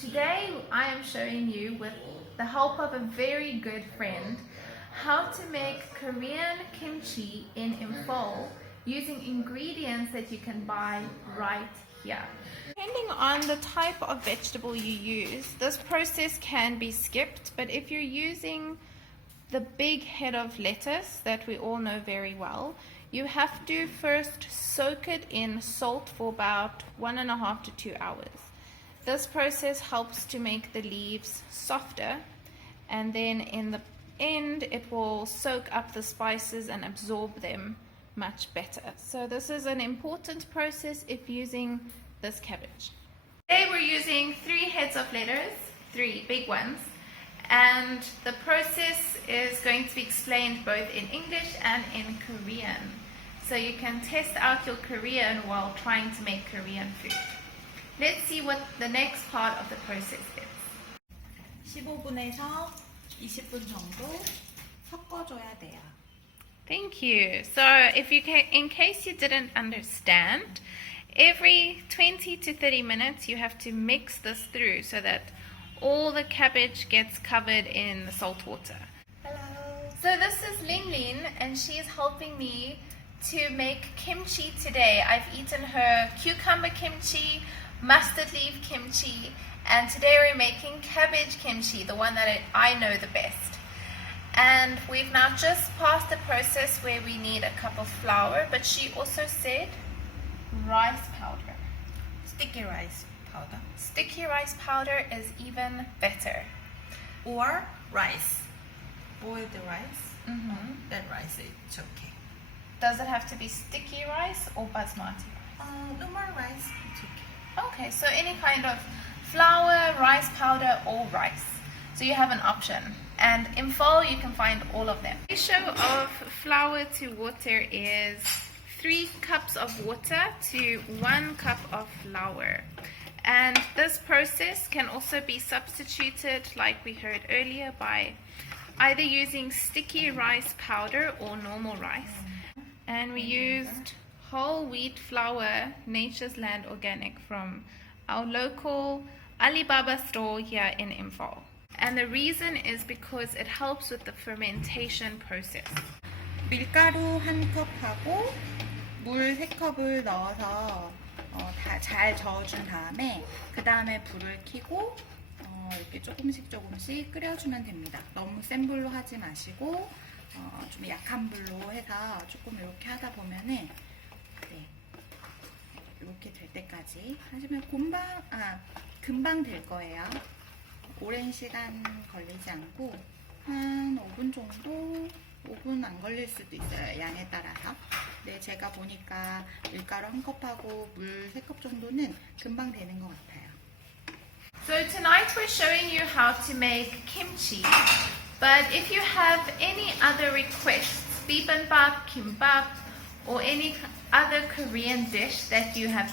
Today I am showing you, with the help of a very good friend, how to make Korean kimchi in Imphal using ingredients that you can buy right here. Depending on the type of vegetable you use, this process can be skipped, but if you're using the big head of lettuce that we all know very well, you have to first soak it in salt for about 1.5 to 2 hours. This process helps to make the leaves softer, and then in the end it will soak up the spices and absorb them much better. So this is an important process if using this cabbage. Today we're using 3 heads of lettuce, 3 big ones, and the process is going to be explained both in English and in Korean. So you can test out your Korean while trying to make Korean food. Let's see what the next part of the process is. 15분에서 20분 정도 섞어줘야 돼요. Thank you. So if you can, in case you didn't understand, every 20 to 30 minutes you have to mix this through so that all the cabbage gets covered in the salt water. Hello. So this is Ling Lin, and she is helping me to make kimchi today. I've eaten her cucumber kimchi, mustard leaf kimchi, and today we're making cabbage kimchi, the one that I know the best. And we've now just passed the process where we need a cup of flour, but she also said rice powder. Sticky rice powder. Sticky rice powder is even better. Or rice. Boiled rice. Mm-hmm. That rice is okay. Does it have to be sticky rice or basmati rice? Normal rice, it's okay. Okay, so any kind of flour, rice powder, or rice. So you have an option. And in Imphal, you can find all of them. The ratio of flour to water is 3 cups of water to 1 cup of flour. And this process can also be substituted, like we heard earlier, by either using sticky rice powder or normal rice. And we used whole wheat flour, Nature's Land Organic, from our local Alibaba store here in Imphal. And the reason is because it helps with the fermentation process. 밀가루 1컵하고 물 3컵을 넣어서 다 잘 저어준 다음에 그 다음에 불을 켜고 이렇게 조금씩 끓여주면 됩니다. 너무 센 불로 하지 마시고 좀 약한 불로 해서 조금 이렇게 하다 보면은 이렇게 될 때까지 하시면 금방 될 거예요. 오랜 시간 걸리지 않고 한 5분 정도, 5분 안 걸릴 수도 있어요. 양에 따라서. 네, 제가 보니까 밀가루 1컵하고 물 3컵 정도는 금방 되는 것 같아요. So tonight we're showing you how to make kimchi, but if you have any other requests, bibimbap, kimbap, or any other Korean dish that you have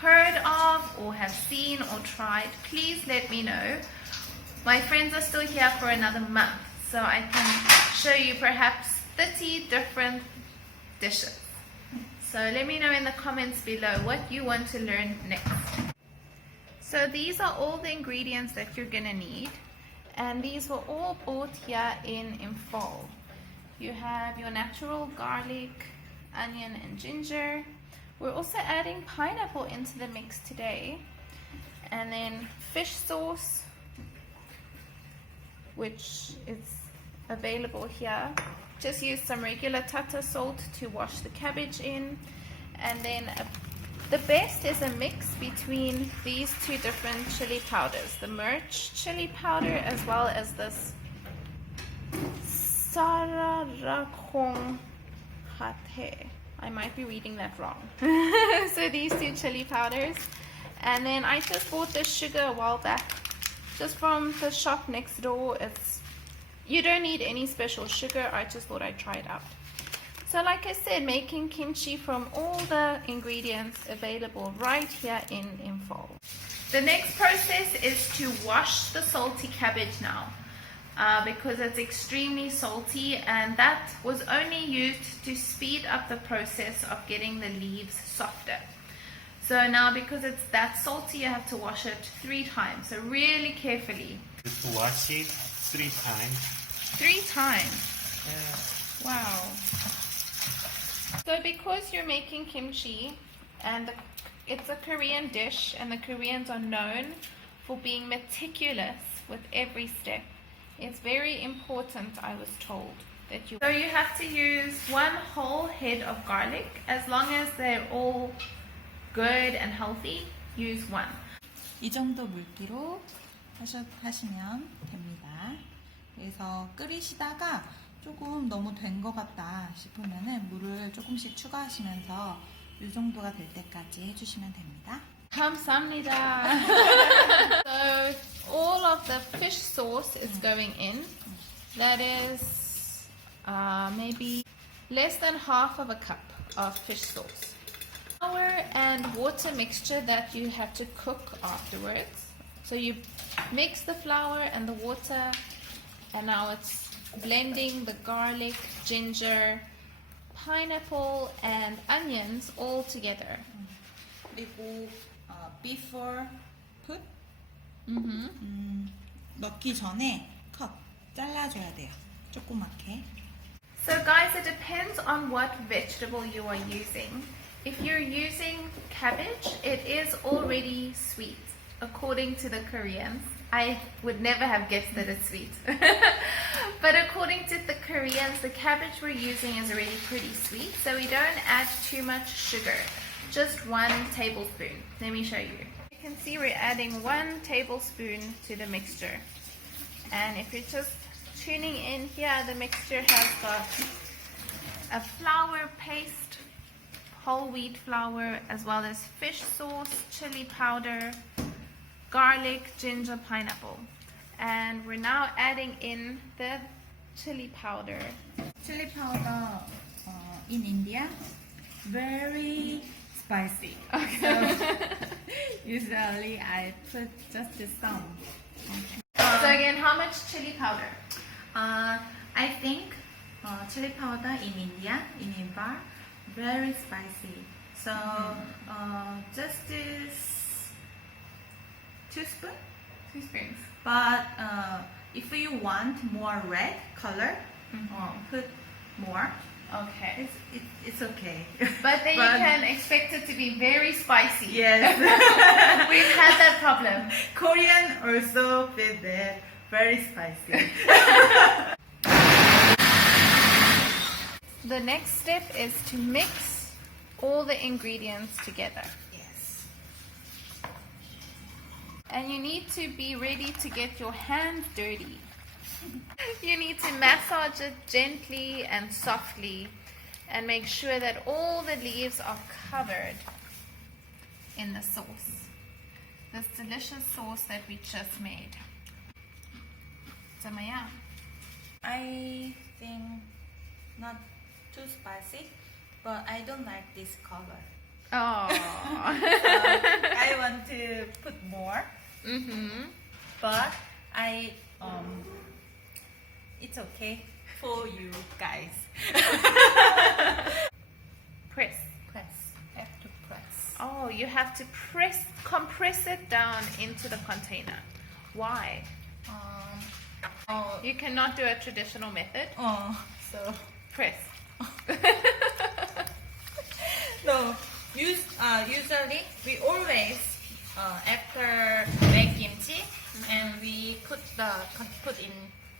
heard of or have seen or tried, please let me know. My friends are still here for another month, so I can show you perhaps 30 different dishes. So let me know in the comments below what you want to learn next. So these are all the ingredients that you're gonna need, and these were all bought here in Imphal. You have your natural garlic, onion and ginger. We're also adding pineapple into the mix today, and then fish sauce, which is available here. Just use some regular tartar salt to wash the cabbage in, and then the best is a mix between these 2 different chili powders, the Mirch chili powder as well as this Sararakong Hate. I might be reading that wrong. So these 2 chili powders, and then I just bought this sugar a while back just from the shop next door. You don't need any special sugar. I just thought I'd try it out. So like I said, making kimchi from all the ingredients available right here in Imphal. The next process is to wash the salty cabbage now, because it's extremely salty, and that was only used to speed up the process of getting the leaves softer. So now because it's that salty, you have to wash it 3 times. So really carefully. To wash it 3 times. 3 times. Wow. So because you're making kimchi and it's a Korean dish and the Koreans are known for being meticulous with every step, it's very important, I was told, that you... So you have to use 1 whole head of garlic. As long as they're all good and healthy, use 1. 이 정도 물기로 하시면 됩니다. 그래서 끓이시다가 조금 너무 된 것 같다 싶으면은 물을 조금씩 추가하시면서 이 정도가 될 때까지 해주시면 됩니다. 감사합니다. So all of the fish sauce is going in. That is maybe less than half of a cup of fish sauce. Flour and water mixture that you have to cook afterwards. So you mix the flour and the water, and now it's blending the garlic, ginger, pineapple and onions all together. 그리고 before put 넣기 전에 cut 잘라줘야 돼요. 조그맣게. So guys, it depends on what vegetable you are using. If you're using cabbage, it is already sweet, according to the Koreans. I would never have guessed that it's sweet. But according to the Koreans, the cabbage we're using is already pretty sweet, so we don't add too much sugar. Just 1 tablespoon. Let me show you. You can see we're adding 1 tablespoon to the mixture. And if you're just tuning in here, the mixture has got a flour paste, whole wheat flour, as well as fish sauce, chili powder, garlic, ginger, pineapple. And we're now adding in the chili powder. Chili powder in India, very spicy. Okay. So usually I put just some. So again, how much chili powder? I think chili powder in India, in Imphal, very spicy. So just this 2 spoons. 2 spoons. But if you want more red color, put more. Okay. It's okay. But then you can expect it to be very spicy. Yes. We've had that problem. Korean also feel that very spicy. The next step is to mix all the ingredients together. Yes. And you need to be ready to get your hands dirty. You need to massage it gently and softly and make sure that all the leaves are covered in the sauce. This delicious sauce that we just made. Zamaya. I think not too spicy, but I don't like this color. Oh. I want to put more, but it's okay for you guys. Press. Have to press. Oh, you have to compress it down into the container. Why? You cannot do a traditional method. So Press. no. Usually we always after make kimchi and we put in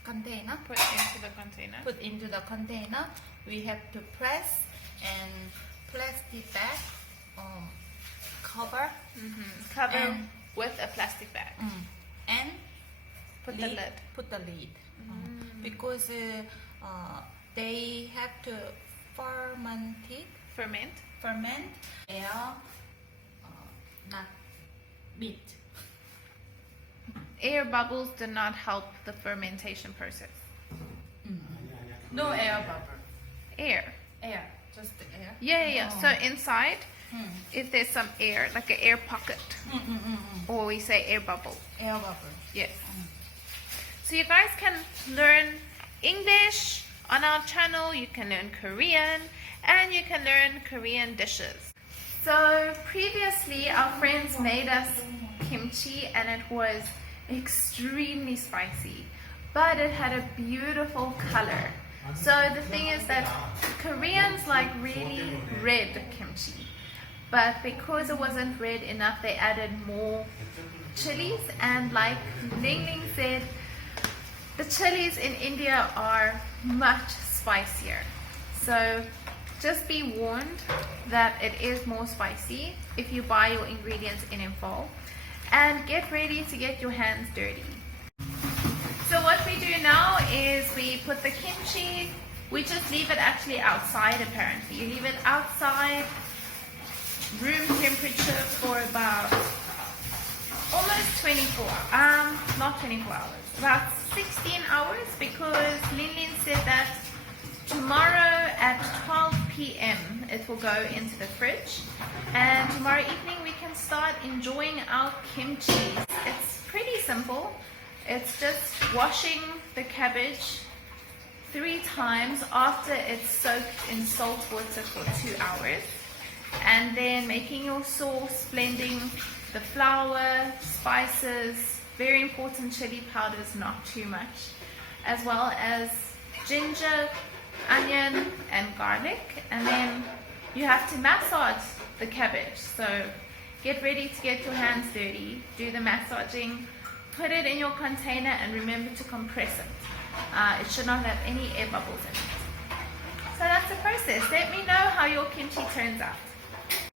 container. Put into the container. Put into the container. We have to press and plastic bag cover Cover And- with a plastic bag. and Put the lid. Put the lid because they have to ferment air, not meat. Air bubbles do not help the fermentation process. No air bubble. Air. Air, just air. Yeah. So inside, if there's some air, like an air pocket, or we say air bubble. Air bubble. Yes. So you guys can learn English on our channel, you can learn Korean, and you can learn Korean dishes. So previously our friends made us kimchi and it was extremely spicy, but it had a beautiful color. So the thing is that Koreans like really red kimchi, but because it wasn't red enough, they added more chilies, and like Ling Ling said, the chilies in India are much spicier. So just be warned that it is more spicy if you buy your ingredients in Imphal, and get ready to get your hands dirty. So what we do now is we put the kimchi, we just leave it actually outside apparently. You leave it outside room temperature for about almost 24 hours, not 24 hours, about 16 hours, because Lin Lin said that tomorrow at 12 p.m. it will go into the fridge, and tomorrow evening we can start enjoying our kimchi. It's pretty simple. It's just washing the cabbage 3 times after it's soaked in salt water for 2 hours, and then making your sauce, blending the flour, spices, very important chili powders, not too much, as well as ginger, onion and garlic, and then you have to massage the cabbage. So get ready to get your hands dirty, do the massaging, put it in your container, and remember to compress it. It should not have any air bubbles in it. So that's the process. Let me know how your kimchi turns out.